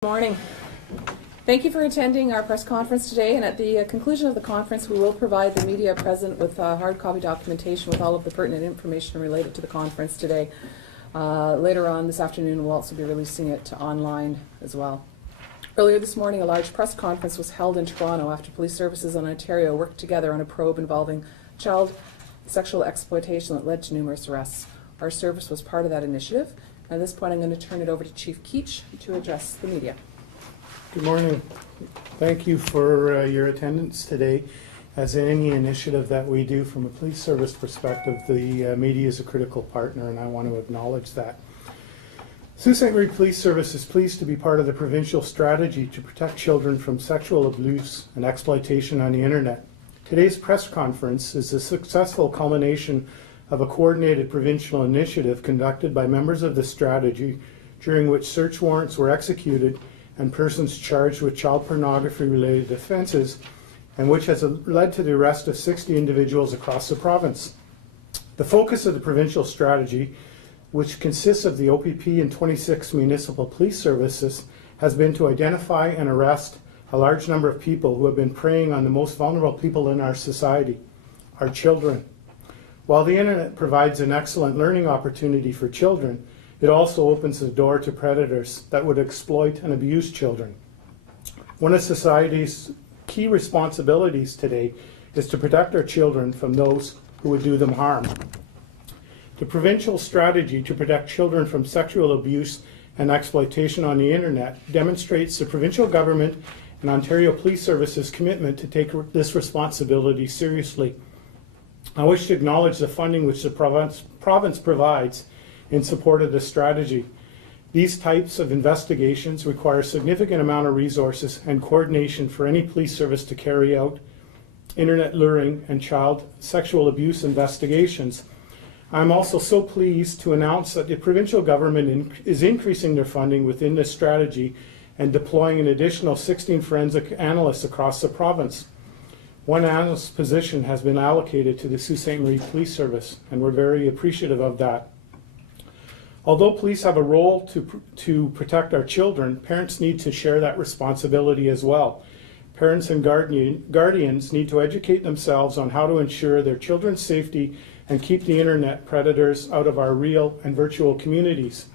Good morning. Thank you for attending our press conference today, and at the conclusion of the conference we will provide the media present with hard copy documentation with all of the pertinent information related to the conference today. Later on this afternoon we'll also be releasing it online as well. Earlier this morning a large press conference was held in Toronto after police services in Ontario worked together on a probe involving child sexual exploitation that led to numerous arrests. Our service was part of that initiative. At this point, I'm going to turn it over to Chief Keach to address the media. Good morning. Thank you for your attendance today. As in any initiative that we do from a police service perspective, the media is a critical partner, and I want to acknowledge that. Sault Ste. Marie Police Service is pleased to be part of the provincial strategy to protect children from sexual abuse and exploitation on the internet. Today's press conference is a successful culmination of a coordinated provincial initiative conducted by members of the strategy, during which search warrants were executed and persons charged with child pornography-related offences, and which has led to the arrest of 60 individuals across the province. The focus of the provincial strategy, which consists of the OPP and 26 municipal police services, has been to identify and arrest a large number of people who have been preying on the most vulnerable people in our society, our children. While the internet provides an excellent learning opportunity for children, it also opens the door to predators that would exploit and abuse children. One of society's key responsibilities today is to protect our children from those who would do them harm. The provincial strategy to protect children from sexual abuse and exploitation on the internet demonstrates the provincial government and Ontario Police Service's commitment to take this responsibility seriously. I wish to acknowledge the funding which the province provides in support of this strategy. These types of investigations require a significant amount of resources and coordination for any police service to carry out internet luring and child sexual abuse investigations. I'm also so pleased to announce that the provincial government is increasing their funding within this strategy and deploying an additional 16 forensic analysts across the province. One analyst position has been allocated to the Sault Ste. Marie Police Service, and we're very appreciative of that. Although police have a role to protect our children, parents need to share that responsibility as well. Parents and guardians need to educate themselves on how to ensure their children's safety and keep the internet predators out of our real and virtual communities.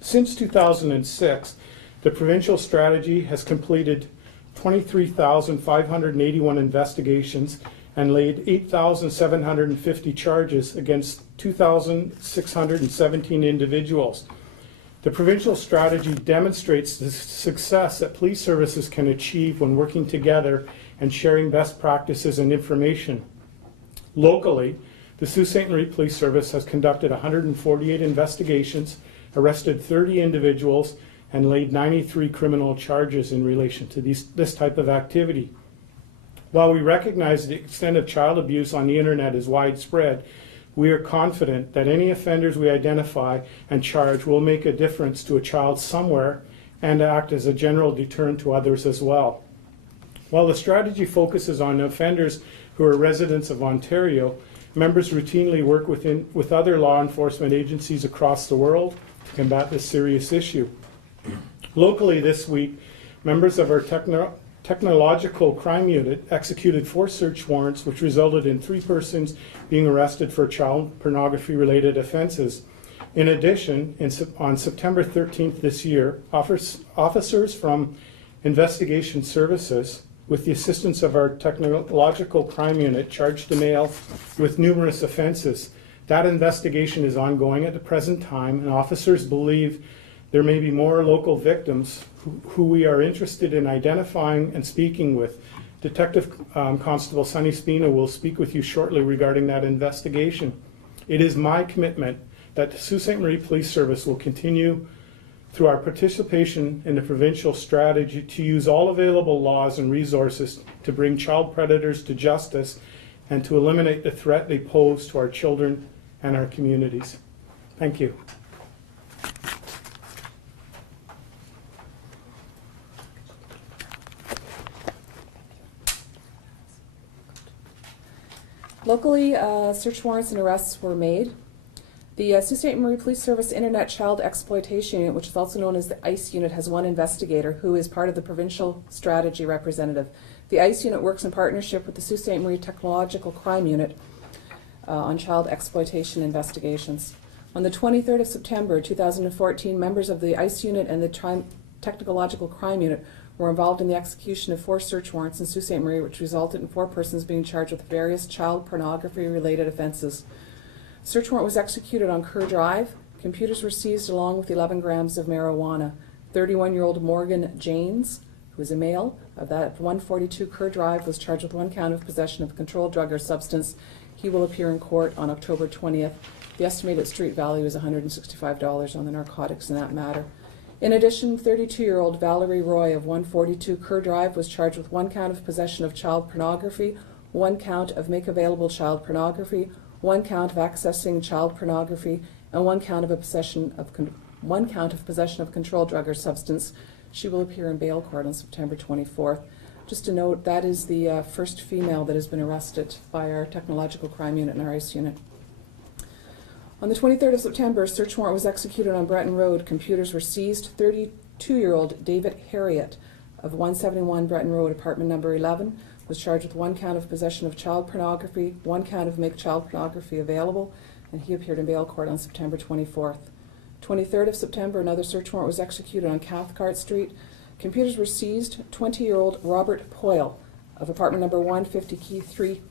Since 2006, the provincial strategy has completed 23,581 investigations and laid 8,750 charges against 2,617 individuals. The provincial strategy demonstrates the success that police services can achieve when working together and sharing best practices and information. Locally, the Sault Ste. Marie Police Service has conducted 148 investigations, arrested 30 individuals, and laid 93 criminal charges in relation to this type of activity. While we recognize the extent of child abuse on the internet is widespread, we are confident that any offenders we identify and charge will make a difference to a child somewhere and act as a general deterrent to others as well. While the strategy focuses on offenders who are residents of Ontario, members routinely work with other law enforcement agencies across the world to combat this serious issue. Locally this week, members of our technological crime unit executed 4 search warrants which resulted in 3 persons being arrested for child pornography-related offences. In addition, on September 13th this year, officers from Investigation Services, with the assistance of our technological crime unit, charged a male with numerous offences. That investigation is ongoing at the present time, and officers believe there may be more local victims who we are interested in identifying and speaking with. Detective Constable Sunny Spina will speak with you shortly regarding that investigation. It is my commitment that the Sault Ste. Marie Police Service will continue through our participation in the provincial strategy to use all available laws and resources to bring child predators to justice and to eliminate the threat they pose to our children and our communities. Thank you. Locally, search warrants and arrests were made. The Sault Ste. Marie Police Service Internet Child Exploitation Unit, which is also known as the ICE Unit, has one investigator who is part of the Provincial Strategy Representative. The ICE Unit works in partnership with the Sault Ste. Marie Technological Crime Unit on child exploitation investigations. On the 23rd of September 2014, members of the ICE Unit and the Technological Crime Unit were involved in the execution of 4 search warrants in Sault Ste. Marie, which resulted in 4 persons being charged with various child pornography-related offences. Search warrant was executed on Kerr Drive. Computers were seized along with 11 grams of marijuana. 31-year-old Morgan Janes, who is a male, of that 142 Kerr Drive, was charged with 1 count of possession of a controlled drug or substance. He will appear in court on October 20th. The estimated street value is $165 on the narcotics in that matter. In addition, 32-year-old Valerie Roy of 142 Kerr Drive was charged with 1 count of possession of child pornography, 1 count of make available child pornography, 1 count of accessing child pornography, and 1 count of possession of a controlled drug or substance. She will appear in bail court on September 24th. Just to note, that is the first female that has been arrested by our Technological Crime Unit and our ICE Unit. On the 23rd of September, a search warrant was executed on Breton Road. Computers were seized. 32-year-old David Harriott of 171 Breton Road, apartment number 11, was charged with 1 count of possession of child pornography, 1 count of make child pornography available, and he appeared in bail court on September 24th. 23rd of September, another search warrant was executed on Cathcart Street. Computers were seized. 20-year-old Robert Poyle of apartment number 153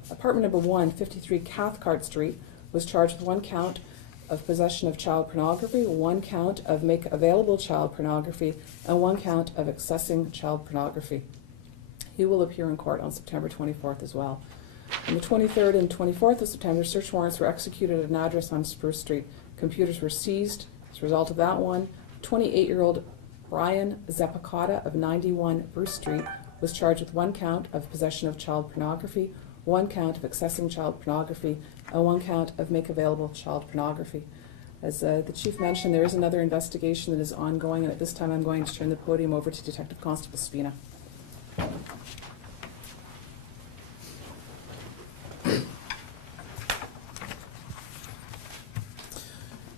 Cathcart Street was charged with 1 count of possession of child pornography, 1 count of make available child pornography, and 1 count of accessing child pornography. He will appear in court on September 24th as well. On the 23rd and 24th of September, search warrants were executed at an address on Spruce Street. Computers were seized. As a result of that one, 28-year-old Brian Zepicata of 91 Bruce Street was charged with 1 count of possession of child pornography, 1 count of accessing child pornography, and 1 count of make available child pornography. As the Chief mentioned, there is another investigation that is ongoing, and at this time I'm going to turn the podium over to Detective Constable Spina.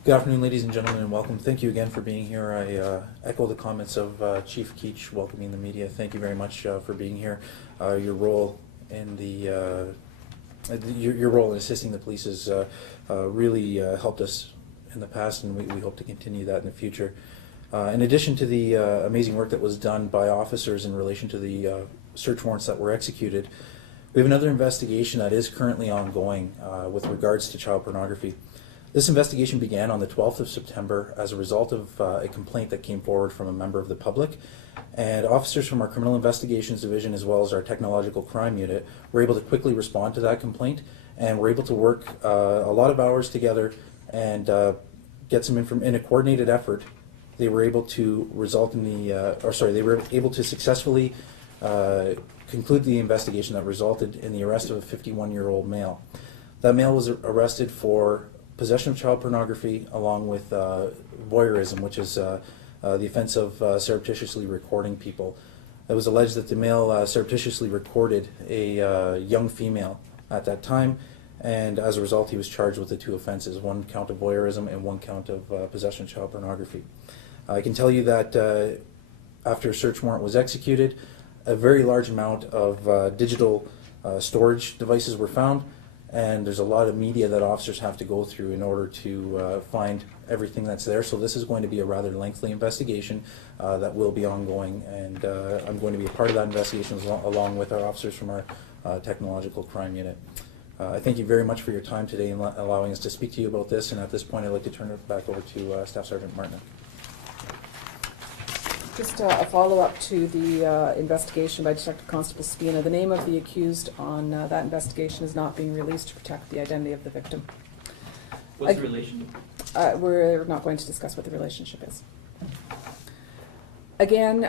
Good afternoon, ladies and gentlemen, and welcome. Thank you again for being here. I echo the comments of Chief Keach welcoming the media. Thank you very much for being here. Your role in your role in assisting the police has really helped us in the past, and we hope to continue that in the future. In addition to the amazing work that was done by officers in relation to the search warrants that were executed, we have another investigation that is currently ongoing with regards to child pornography. This investigation began on the 12th of September as a result of a complaint that came forward from a member of the public, and officers from our Criminal Investigations Division as well as our Technological Crime Unit were able to quickly respond to that complaint, and were able to work a lot of hours together and get some in a coordinated effort. They were able to result in they were able to successfully conclude the investigation that resulted in the arrest of a 51-year-old male. That male was arrested for possession of child pornography along with voyeurism, which is the offense of surreptitiously recording people. It was alleged that the male surreptitiously recorded a young female at that time, and as a result he was charged with the 2 offenses, 1 count of voyeurism and 1 count of possession of child pornography. I can tell you that after a search warrant was executed, a very large amount of digital storage devices were found, and there's a lot of media that officers have to go through in order to find everything that's there. So this is going to be a rather lengthy investigation that will be ongoing, and I'm going to be a part of that investigation along with our officers from our Technological Crime Unit. I thank you very much for your time today and allowing us to speak to you about this, and at this point I'd like to turn it back over to Staff Sergeant Martin. Just a follow-up to the investigation by Detective Constable Spina. The name of the accused on that investigation is not being released to protect the identity of the victim. What's the relationship? We're not going to discuss what the relationship is. Again,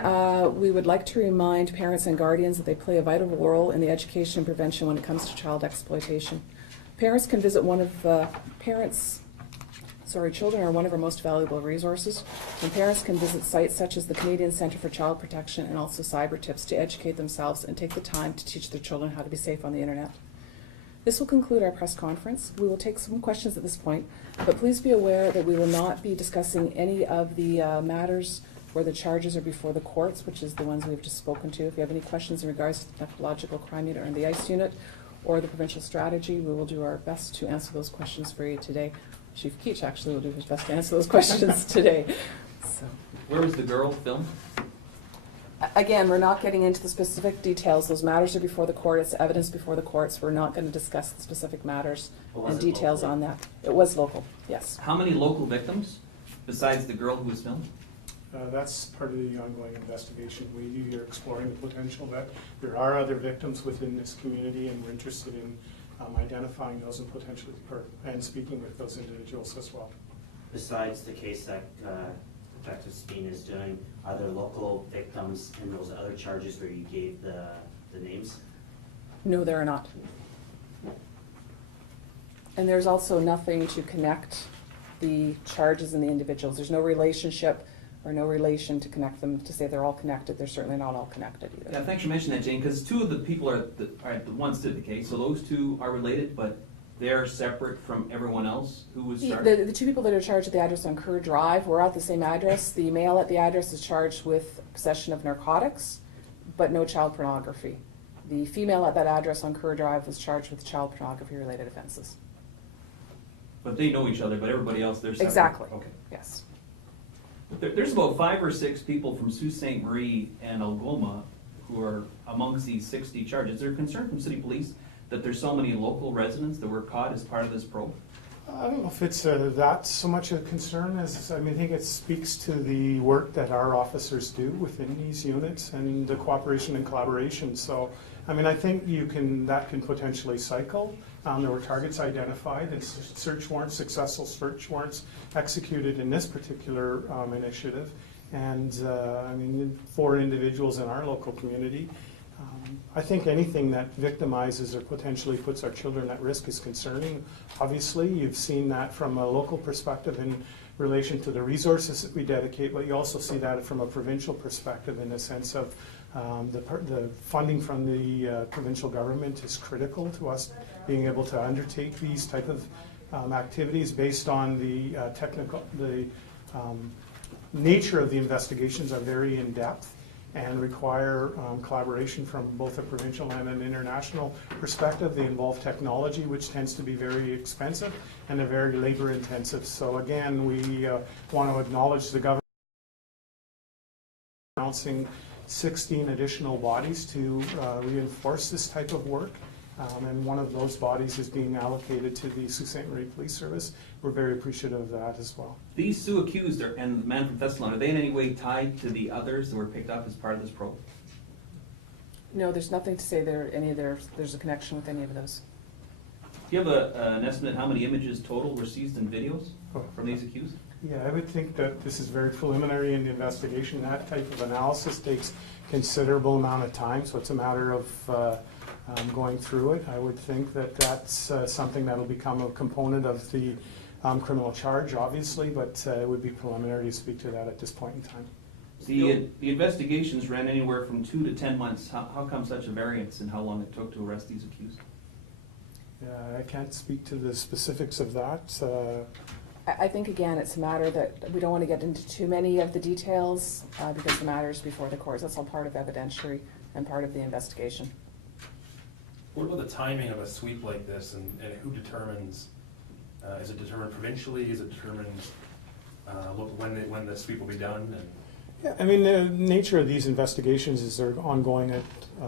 we would like to remind parents and guardians that they play a vital role in the education and prevention when it comes to child exploitation. Parents can visit children are one of our most valuable resources, and parents can visit sites such as the Canadian Centre for Child Protection and also Cyber Tips to educate themselves and take the time to teach their children how to be safe on the internet. This will conclude our press conference. We will take some questions at this point, but please be aware that we will not be discussing any of the matters where the charges are before the courts, which is the ones we've just spoken to. If you have any questions in regards to the methodological crime unit or the ICE unit or the provincial strategy, we will do our best to answer those questions for you today. Chief Keach actually will do his best to answer those questions today. So. Where was the girl filmed? Again, we're not getting into the specific details. Those matters are before the court. It's evidence before the courts. We're not going to discuss the specific matters and details on that. It was local, yes. How many local victims besides the girl who was filmed? That's part of the ongoing investigation. You're exploring the potential that there are other victims within this community, and we're interested in identifying those and potentially, and speaking with those individuals as well. Besides the case that Detective Steen is doing, are there local victims in those other charges where you gave the names? No, there are not. And there's also nothing to connect the charges and the individuals. There's no relationship or no relation to connect them, to say they're all connected. They're certainly not all connected either. Yeah, thanks for mentioning that, Jane, because two of the people are the ones did the case, so those two are related, but they're separate from everyone else who was charged? The two people that are charged at the address on Kerr Drive were at the same address. The male at the address is charged with possession of narcotics, but no child pornography. The female at that address on Kerr Drive was charged with child pornography-related offenses. But they know each other, but everybody else, they're separate? Exactly. Okay. Yes. There's about 5 or 6 people from Sault Ste. Marie and Algoma who are amongst these 60 charges. Is there concern from city police that there's so many local residents that were caught as part of this probe? I don't know if it's that so much a concern as, I think it speaks to the work that our officers do within these units and the cooperation and collaboration. So, I think that can potentially cycle. There were targets identified and search warrants, successful search warrants executed in this particular initiative. And 4 individuals in our local community. I think anything that victimizes or potentially puts our children at risk is concerning. Obviously, you've seen that from a local perspective in relation to the resources that we dedicate, but you also see that from a provincial perspective in the sense of the funding from the provincial government is critical to us being able to undertake these type of activities based on the nature of the investigations are very in-depth and require collaboration from both a provincial and an international perspective. They involve technology, which tends to be very expensive and are very labor intensive. So again, we want to acknowledge the government announcing 16 additional bodies to reinforce this type of work. And one of those bodies is being allocated to the Sault Ste. Marie Police Service. We're very appreciative of that as well. These Sioux accused and the man from Thessalon, are they in any way tied to the others that were picked up as part of this probe? No, there's nothing to say there's a connection with any of those. Do you have an estimate how many images total were seized in videos from these accused? Yeah, I would think that this is very preliminary in the investigation. That type of analysis takes considerable amount of time, so it's a matter of going through it. I would think that that's something that will become a component of the criminal charge, obviously, but it would be preliminary to speak to that at this point in time. The investigations ran anywhere from 2 to 10 months. How come such a variance in how long it took to arrest these accused? I can't speak to the specifics of that. I think, again, it's a matter that we don't want to get into too many of the details because the matter is before the courts. That's all part of evidentiary and part of the investigation. What about the timing of a sweep like this, and who determines? Is it determined provincially? Is it determined when the sweep will be done? Yeah, the nature of these investigations is they're ongoing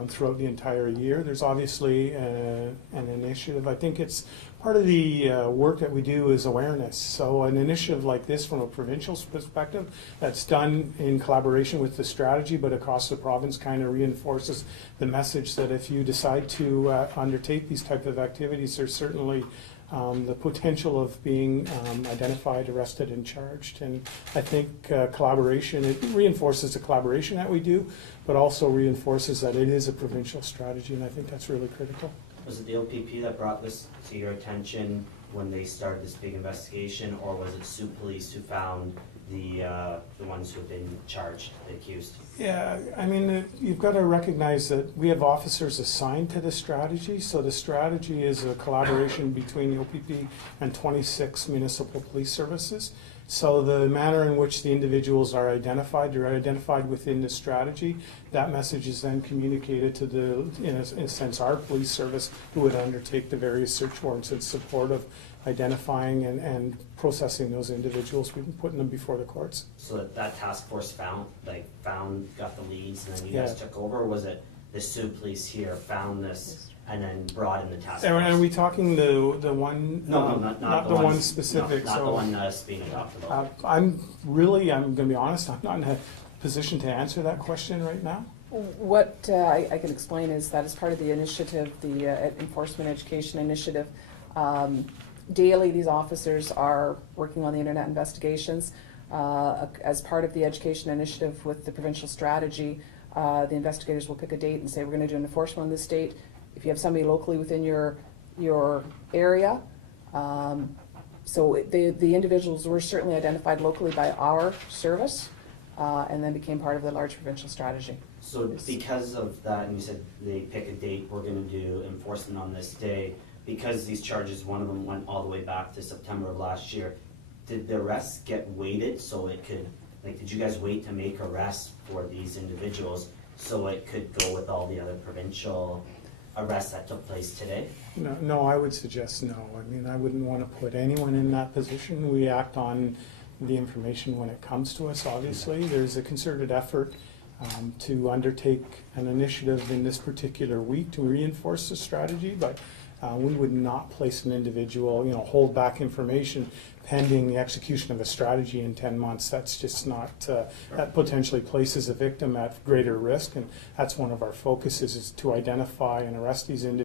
throughout the entire year. There's obviously an initiative. I think it's part of the work that we do is awareness. So an initiative like this from a provincial perspective that's done in collaboration with the strategy but across the province kind of reinforces the message that if you decide to undertake these type of activities, there's certainly the potential of being identified, arrested, and charged. And I think collaboration, it reinforces the collaboration that we do, but also reinforces that it is a provincial strategy, and I think that's really critical. Was it the OPP that brought this to your attention when they started this big investigation, or was it Sault Police who found the ones who've been charged, the accused? Yeah, I mean, you've got to recognize that we have officers assigned to the strategy. So the strategy is a collaboration between the OPP and 26 municipal police services. So the manner in which the individuals are identified, they're identified within the strategy. That message is then communicated to the, in a sense, our police service, who would undertake the various search warrants in support of identifying and processing those individuals. We've been putting them before the courts. So that task force got the leads, and then you guys Yeah. took over, or was it the Sioux police here found this and then brought in the task force? And are we talking the one? No, not the one ones- specific. No, not so, the one Spina talked about. I'm going to be honest, I'm not in a position to answer that question right now. What I can explain is that as part of the initiative, the Enforcement Education Initiative, daily these officers are working on the internet investigations. As part of the education initiative with the provincial strategy, the investigators will pick a date and say, we're going to do an enforcement on this date. If you have somebody locally within your area, so the individuals were certainly identified locally by our service, and then became part of the large provincial strategy. So because of that, and you said they pick a date, we're gonna do enforcement on this day, because these charges, one of them went all the way back to September of last year, did the arrests get weighted so it could, did you guys wait to make arrests for these individuals so it could go with all the other provincial arrests that took place today? No, I would suggest no. I mean, I wouldn't want to put anyone in that position. We act on the information when it comes to us, obviously. There's a concerted effort to undertake an initiative in this particular week to reinforce the strategy, but we would not place an individual, hold back information pending the execution of a strategy in 10 months. That's just not, that potentially places a victim at greater risk, and that's one of our focuses, is to identify and arrest these individuals